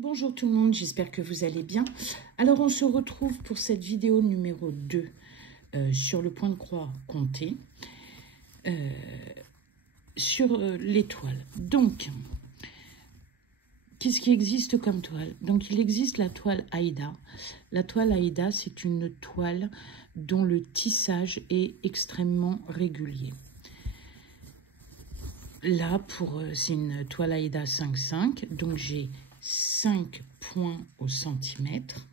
Bonjour tout le monde, j'espère que vous allez bien. Alors on se retrouve pour cette vidéo numéro 2 sur le point de croix compté sur l'étoile. Donc, qu'est-ce qui existe comme toile? Donc il existe la toile Aïda. La toile Aïda, c'est une toile dont le tissage est extrêmement régulier. Là, c'est une toile Aïda 5,5, donc j'ai 5 points au centimètre.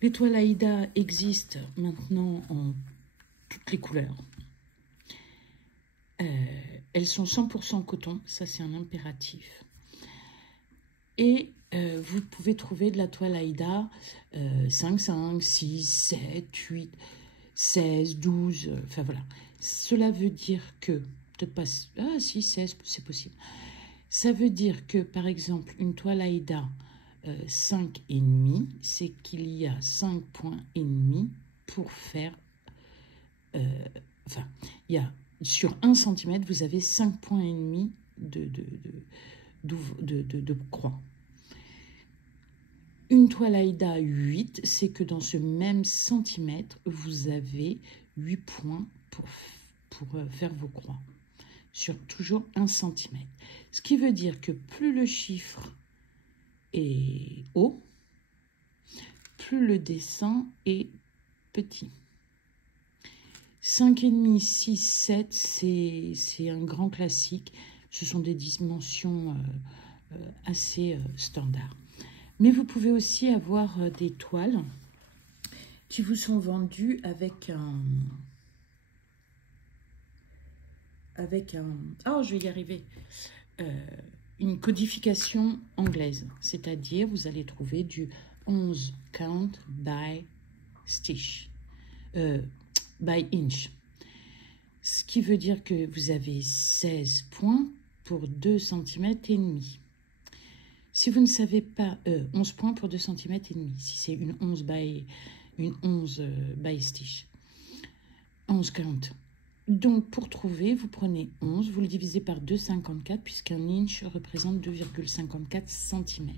Les toiles Aïda existent maintenant en toutes les couleurs. Elles sont 100% coton, ça c'est un impératif. Et vous pouvez trouver de la toile Aïda 5,5, 6, 7, 8, 16, 12, enfin voilà. Cela veut dire que, peut-être pas, ah si, 16, c'est possible. Ça veut dire que, par exemple, une toile Aïda 5,5, c'est qu'il y a 5 points et demi pour faire... enfin, il y a, sur 1 cm, vous avez 5 points et demi de croix. Une toile Aïda 8, c'est que dans ce même centimètre, vous avez 8 points pour faire vos croix. Sur toujours 1 cm. Ce qui veut dire que plus le chiffre est haut, plus le dessin est petit. 5,5, 6, 7, c'est un grand classique. Ce sont des dimensions assez standards. Mais vous pouvez aussi avoir des toiles qui vous sont vendues avec un... oh, je vais y arriver, une codification anglaise, c'est-à-dire vous allez trouver du 11 count by stitch, by inch, ce qui veut dire que vous avez 16 points pour 2 cm et demi. Si vous ne savez pas, 11 points pour 2 cm et demi, si c'est une 11 by stitch, 11 count. Donc, pour trouver, vous prenez 11, vous le divisez par 2,54, puisqu'un inch représente 2,54 cm.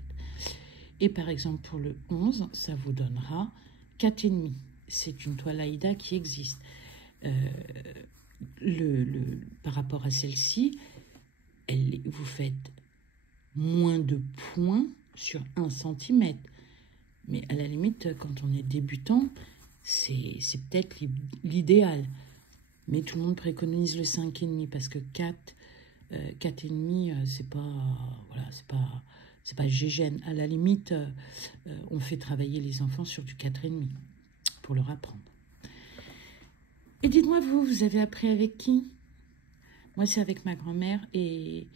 Et par exemple, pour le 11, ça vous donnera 4,5. C'est une toile Aïda qui existe. Par rapport à celle-ci, vous faites moins de points sur 1 cm. Mais à la limite, quand on est débutant, c'est peut-être l'idéal. Mais tout le monde préconise le 5,5 parce que 4,5, c'est pas, voilà, c'est pas gégène. À la limite, on fait travailler les enfants sur du 4,5 pour leur apprendre. Et dites-moi, vous avez appris avec qui? Moi, c'est avec ma grand-mère et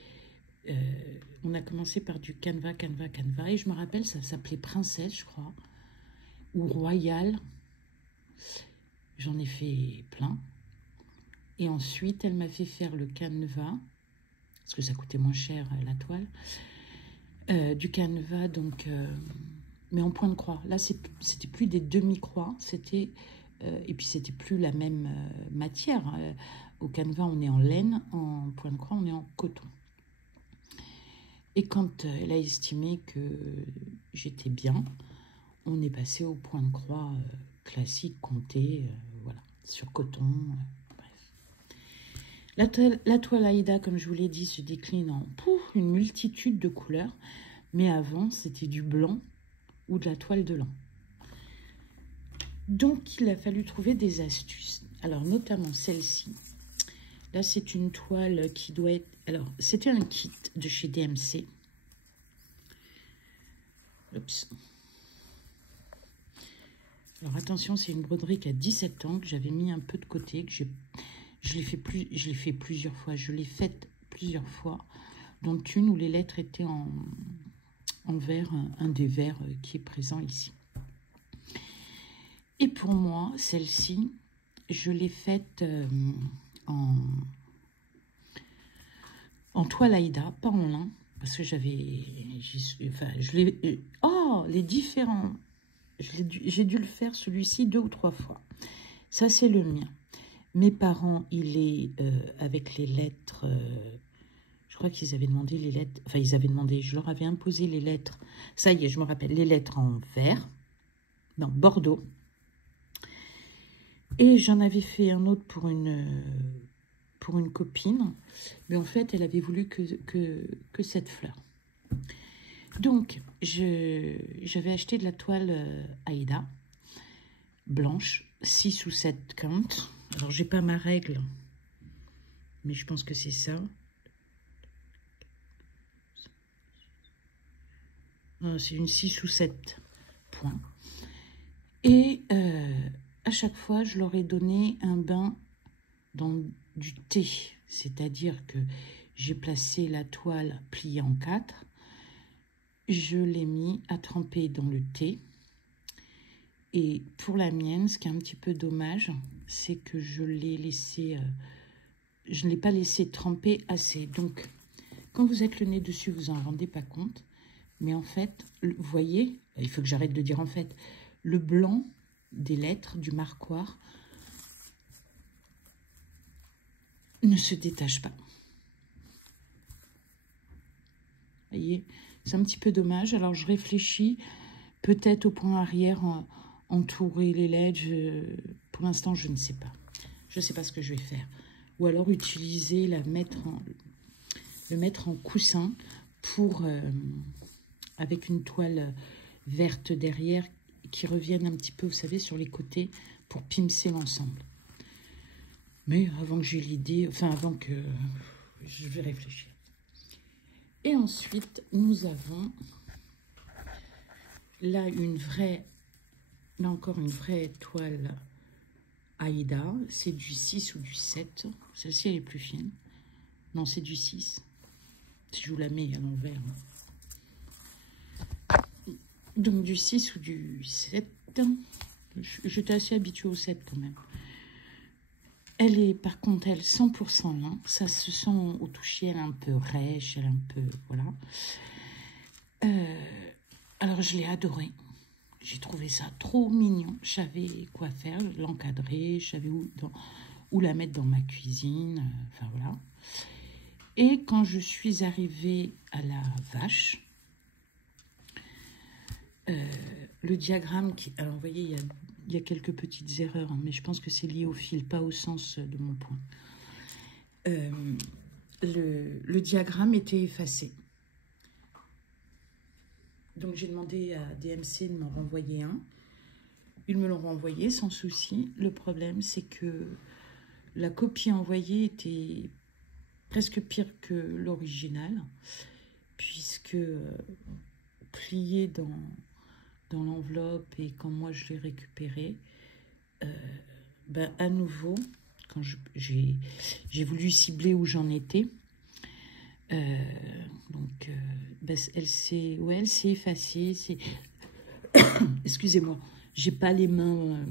on a commencé par du canevas. Et je me rappelle, ça s'appelait Princesse, je crois, ou Royal. J'en ai fait plein. Et ensuite, elle m'a fait faire le canevas, parce que ça coûtait moins cher la toile, du canevas, donc, mais en point de croix. Là, c'était plus des demi-croix, c'était, et puis c'était plus la même matière. Au canevas, on est en laine, en point de croix, on est en coton. Et quand elle a estimé que j'étais bien, on est passé au point de croix classique, compté, voilà, sur coton. La toile Aïda, comme je vous l'ai dit, se décline en une multitude de couleurs. Mais avant, c'était du blanc ou de la toile de lin. Donc, il a fallu trouver des astuces. Alors, notamment celle-ci. Là, c'est une toile qui doit être... Alors, c'était un kit de chez DMC. Oups. Alors, attention, c'est une broderie qui a 17 ans, que j'avais mis un peu de côté, que je l'ai fait plusieurs fois. Je l'ai faite plusieurs fois, dont une où les lettres étaient en vert, un des verts qui est présent ici. Et pour moi, celle-ci, je l'ai faite en toile Aïda, pas en lin, parce que les différents, j'ai dû le faire celui-ci 2 ou 3 fois. Ça, c'est le mien. Mes parents, il est avec les lettres, Je crois qu'ils avaient demandé les lettres, enfin ils avaient demandé, je leur avais imposé les lettres, ça y est, je me rappelle, les lettres en vert, non, bordeaux. Et j'en avais fait un autre pour une copine, mais en fait, elle avait voulu que cette fleur. Donc, j'avais acheté de la toile Aïda, blanche, 6 ou 7 quintes. Alors, j'ai pas ma règle, mais je pense que c'est ça. C'est une 6 ou 7 points. Et à chaque fois, je leur ai donné un bain dans du thé. C'est-à-dire que j'ai placé la toile pliée en 4. Je l'ai mis à tremper dans le thé. Et pour la mienne, ce qui est un petit peu dommage, c'est que je l'ai laissé... je ne l'ai pas laissé tremper assez. Donc, quand vous êtes le nez dessus, vous en rendez pas compte. Mais en fait, vous voyez, il faut que j'arrête de dire en fait, le blanc des lettres du marquoir ne se détache pas. Vous voyez, c'est un petit peu dommage. Alors, je réfléchis peut-être au point arrière, entourer les lettres. Pour l'instant, je ne sais pas. Je ne sais pas ce que je vais faire. Ou alors utiliser, le mettre en coussin pour... avec une toile verte derrière qui revienne un petit peu, vous savez, sur les côtés pour pimcer l'ensemble. Mais avant que j'ai l'idée, enfin avant que je vais réfléchir. Et ensuite, nous avons là encore une vraie toile Aïda. C'est du 6 ou du 7. Celle-ci, elle est plus fine. Non, c'est du 6. Si je vous la mets à l'envers. Donc du 6 ou du 7. J'étais assez habituée au 7 quand même. Elle est par contre, elle 100% lin. Ça se sent au toucher, elle est un peu rêche, elle est un peu... Voilà. Alors je l'ai adorée. J'ai trouvé ça trop mignon. Je savais quoi faire, l'encadrer, je savais où la mettre dans ma cuisine. Enfin voilà. Et quand je suis arrivée à la vache... le diagramme, alors vous voyez, il y a quelques petites erreurs, hein, mais je pense que c'est lié au fil, pas au sens de mon point. Le diagramme était effacé. Donc j'ai demandé à DMC de m'en renvoyer un. Ils me l'ont renvoyé sans souci. Le problème, c'est que la copie envoyée était presque pire que l'original, puisque plié dans l'enveloppe et quand moi je l'ai récupéré, à nouveau, quand j'ai voulu cibler où j'en étais, elle s'est effacée. Excusez-moi, j'ai pas les mains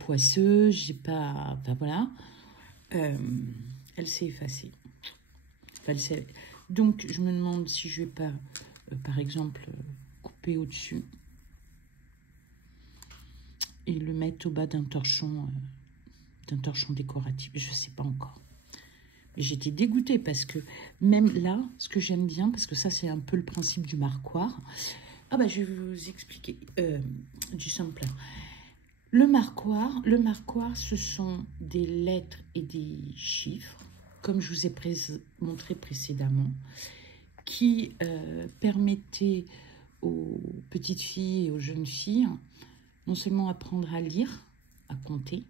poisseuses, j'ai pas, enfin voilà, elle s'est effacée. Enfin, donc je me demande si je vais pas par exemple couper au-dessus et le mettre au bas d'un torchon décoratif. Je ne sais pas encore. J'étais dégoûtée parce que même là, ce que j'aime bien, parce que ça c'est un peu le principe du marquoir. Ah bah je vais vous expliquer du simple. Le marquoir, ce sont des lettres et des chiffres, comme je vous ai montré précédemment, qui permettait aux petites filles et aux jeunes filles non seulement apprendre à lire, à compter,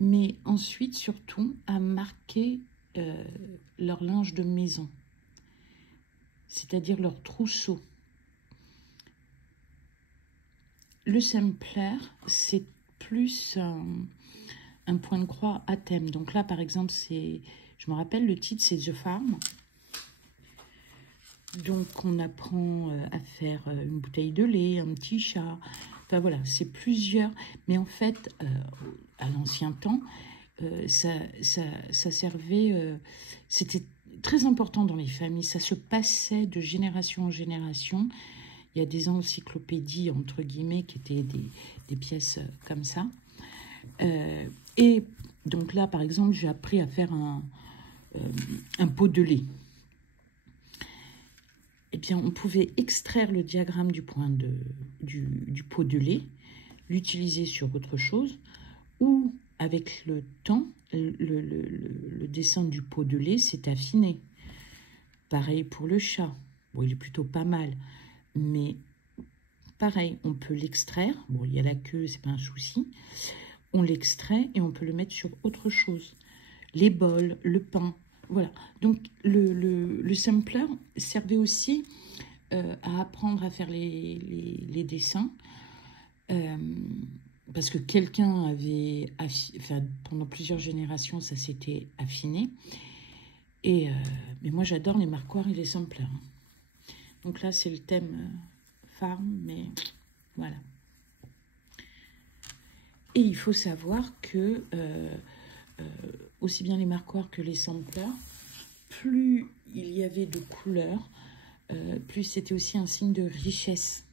mais ensuite surtout à marquer leur linge de maison, c'est-à-dire leur trousseau. Le sampler, c'est plus un point de croix à thème. Donc là, par exemple, je me rappelle, le titre, c'est The Farm. Donc, on apprend à faire une bouteille de lait, un petit chat. Enfin, voilà, c'est plusieurs. Mais en fait, à l'ancien temps, ça servait... c'était très important dans les familles. Ça se passait de génération en génération. Il y a des encyclopédies, entre guillemets, qui étaient des pièces comme ça. Et donc là, par exemple, j'ai appris à faire un pot de lait. Eh bien, on pouvait extraire le diagramme du pot de lait, l'utiliser sur autre chose, ou avec le temps, le dessin du pot de lait s'est affiné. Pareil pour le chat. Bon, il est plutôt pas mal, mais pareil, on peut l'extraire. Bon, il y a la queue, c'est pas un souci. On l'extrait et on peut le mettre sur autre chose. Les bols, le pain, voilà. Donc, le sampler servait aussi à apprendre à faire les dessins. Parce que quelqu'un avait, enfin, pendant plusieurs générations, ça s'était affiné. Mais moi, j'adore les marquoirs et les samplers. Donc là, c'est le thème farm, mais voilà. Et il faut savoir que, aussi bien les marquoirs que les samplers, plus il y avait de couleurs, plus c'était aussi un signe de richesse.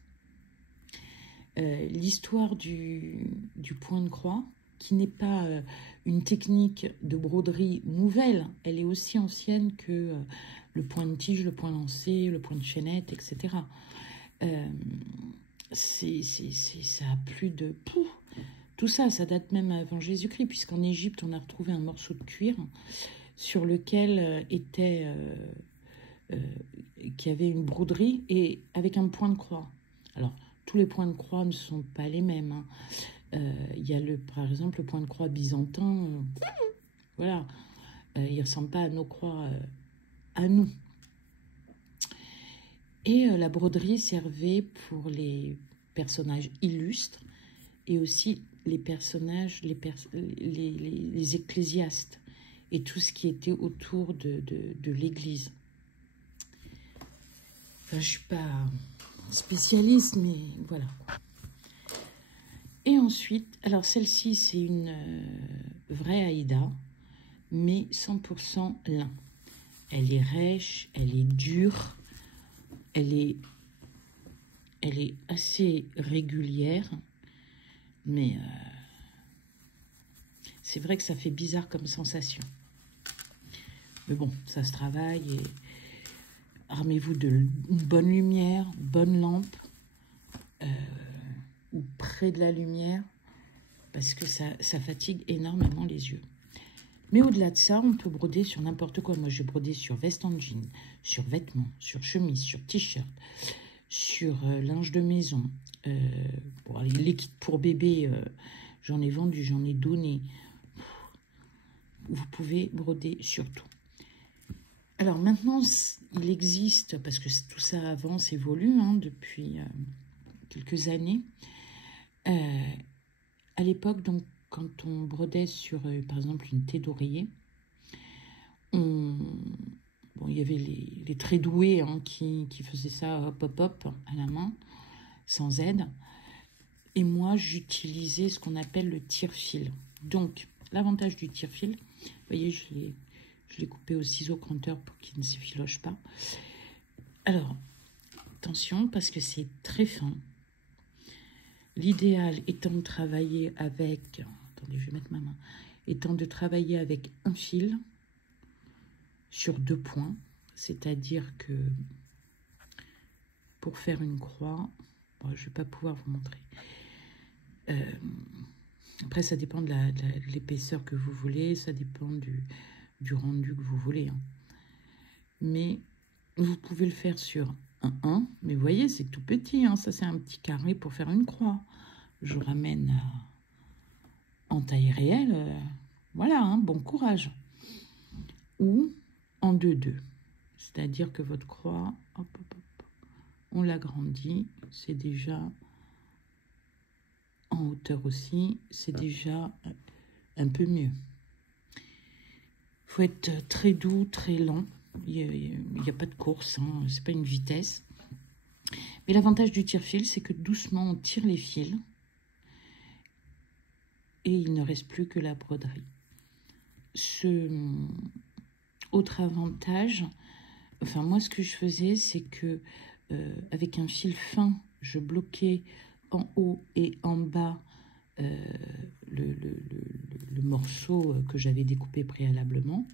L'histoire du point de croix, qui n'est pas une technique de broderie nouvelle, elle est aussi ancienne que le point de tige, le point lancé, le point de chaînette, etc. Ça a plus de... Pouf, tout ça, ça date même avant Jésus-Christ, puisqu'en Égypte, on a retrouvé un morceau de cuir sur lequel qui avait une broderie et avec un point de croix. Alors, tous les points de croix ne sont pas les mêmes. Hein. Il y a par exemple le point de croix byzantin. Voilà. Il ne ressemble pas à nos croix à nous. Et la broderie servait pour les personnages illustres et aussi les personnages, les ecclésiastes et tout ce qui était autour de l'église. Enfin, je ne suis pas spécialiste, mais voilà. Et ensuite, alors celle-ci, c'est une vraie Aïda, mais 100% lin. Elle est rêche, elle est dure, elle est assez régulière, mais c'est vrai que ça fait bizarre comme sensation. Mais bon, ça se travaille et armez-vous d'une bonne lumière, bonne lampe, ou près de la lumière, parce que ça fatigue énormément les yeux. Mais au-delà de ça, on peut broder sur n'importe quoi. Moi, j'ai brodé sur veste en jean, sur vêtements, sur chemise, sur t-shirt, sur linge de maison. Bon, les kits pour bébé, j'en ai vendu, j'en ai donné. Vous pouvez broder sur tout. Alors maintenant, il existe, parce que tout ça avance, évolue hein, depuis quelques années. À l'époque, donc, quand on brodait sur, par exemple, une thé d'oreiller, bon, il y avait les très doués hein, qui faisaient ça hop, hop, hop, à la main, sans aide. Et moi, j'utilisais ce qu'on appelle le tire-fil. Donc, l'avantage du tire-fil, vous voyez, je l'ai coupé au ciseau cranteur pour qu'il ne s'effiloche pas. Alors, attention, parce que c'est très fin. L'idéal étant de travailler avec... Attendez, je vais mettre ma main. Étant de travailler avec un fil sur 2 points. C'est-à-dire que pour faire une croix... Bon, je ne vais pas pouvoir vous montrer. Après, ça dépend de l'épaisseur que vous voulez. Ça dépend du rendu que vous voulez. Hein. Mais vous pouvez le faire sur un 1. Mais vous voyez, c'est tout petit. Hein. Ça, c'est un petit carré pour faire une croix. Je vous ramène en taille réelle. Voilà, hein, bon courage. Ou en 2-2. C'est-à-dire que votre croix, hop, hop, hop, on l'agrandit. C'est déjà en hauteur aussi. C'est déjà un peu mieux. Il faut être très doux, très lent. Il n'y a pas de course, hein, c'est pas une vitesse. Mais l'avantage du tire-fil, c'est que doucement, on tire les fils et il ne reste plus que la broderie. Autre avantage, enfin moi, ce que je faisais, c'est que avec un fil fin, je bloquais en haut et en bas le morceau que j'avais découpé préalablement.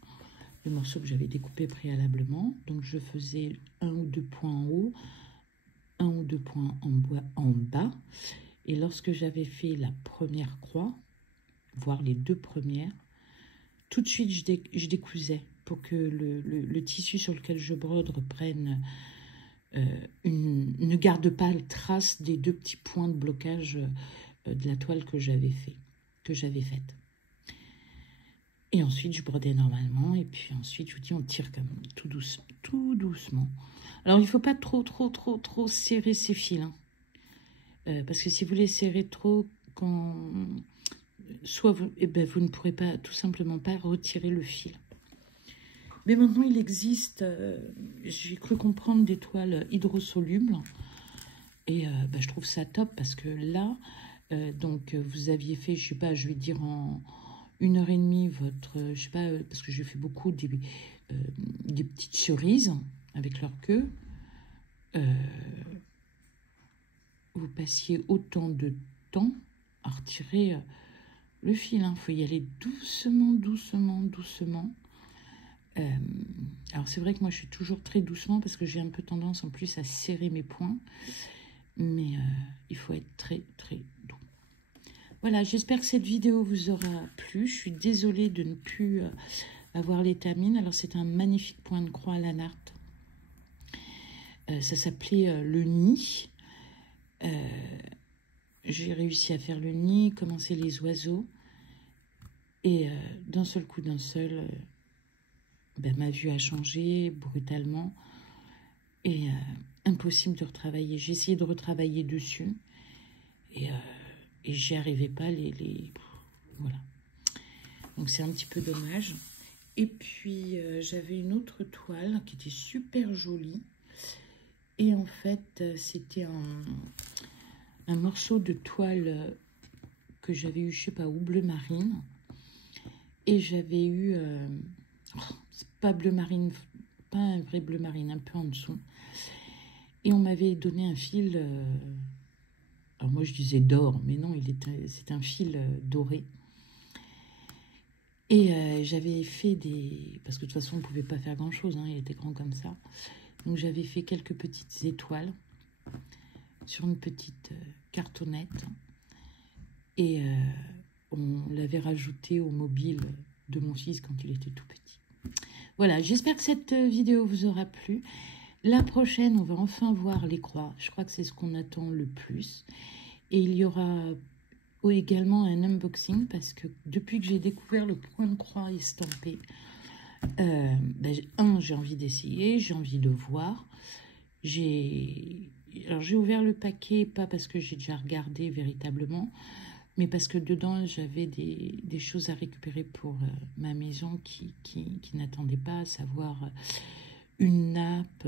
le morceau que j'avais découpé préalablement. Donc je faisais 1 ou 2 points en haut, 1 ou 2 points en bas. Et lorsque j'avais fait la première croix, voire les 2 premières, tout de suite je décousais pour que le tissu sur lequel je brode reprenne, ne garde pas la trace des 2 petits points de blocage de la toile que j'avais faite. Et ensuite, je brodais normalement. Et puis ensuite, je vous dis, on tire comme tout doucement. Alors, il ne faut pas trop serrer ces fils. Hein. Parce que si vous les serrez trop, soit vous ne pourrez pas, tout simplement pas retirer le fil. Mais maintenant, il existe, j'ai cru comprendre, des toiles hydrosolubles. Et je trouve ça top parce que là, donc vous aviez fait, je sais pas, je vais dire en 1h30 votre, je sais pas, parce que j'ai fait beaucoup des petites cerises avec leur queue. Vous passiez autant de temps à retirer le fil. Il faut y aller doucement. Alors c'est vrai que moi je suis toujours très doucement parce que j'ai un peu tendance en plus à serrer mes poings. Mais il faut être très doux. Voilà, j'espère que cette vidéo vous aura plu. Je suis désolée de ne plus avoir l'étamine. Alors, c'est un magnifique point de croix à la narte. Ça s'appelait le nid. J'ai réussi à faire le nid, commencer les oiseaux. Et d'un seul coup, ma vue a changé brutalement. Et impossible de retravailler. J'ai essayé de retravailler dessus. Et j'y arrivais pas, voilà. Donc c'est un petit peu dommage. Et puis j'avais une autre toile qui était super jolie. Et en fait, c'était un morceau de toile que j'avais eu, je sais pas où, bleu marine. Et j'avais eu, c'est pas bleu marine, pas un vrai bleu marine, un peu en dessous. Et on m'avait donné un fil... alors moi, je disais d'or, mais non, c'est un fil doré. Et j'avais fait des... Parce que de toute façon, on ne pouvait pas faire grand-chose, hein, il était grand comme ça. Donc, j'avais fait quelques petites étoiles sur une petite cartonnette. Et on l'avait rajouté au mobile de mon fils quand il était tout petit. Voilà, j'espère que cette vidéo vous aura plu. La prochaine, on va enfin voir les croix. Je crois que c'est ce qu'on attend le plus. Et il y aura également un unboxing parce que depuis que j'ai découvert le point de croix estampé, j'ai envie d'essayer, j'ai envie de voir. Alors j'ai ouvert le paquet, pas parce que j'ai déjà regardé véritablement, mais parce que dedans j'avais des choses à récupérer pour ma maison qui n'attendaient pas, à savoir... une nappe,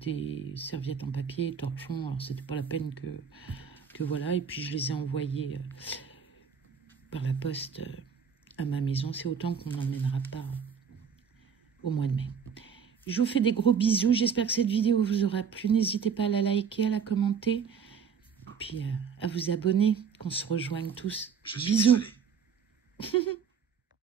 des serviettes en papier, torchons. Alors, c'était pas la peine que voilà. Et puis, je les ai envoyés par la poste à ma maison. C'est autant qu'on n'emmènera pas au mois de mai. Je vous fais des gros bisous. J'espère que cette vidéo vous aura plu. N'hésitez pas à la liker, à la commenter. Et puis, à vous abonner, qu'on se rejoigne tous. Bisous.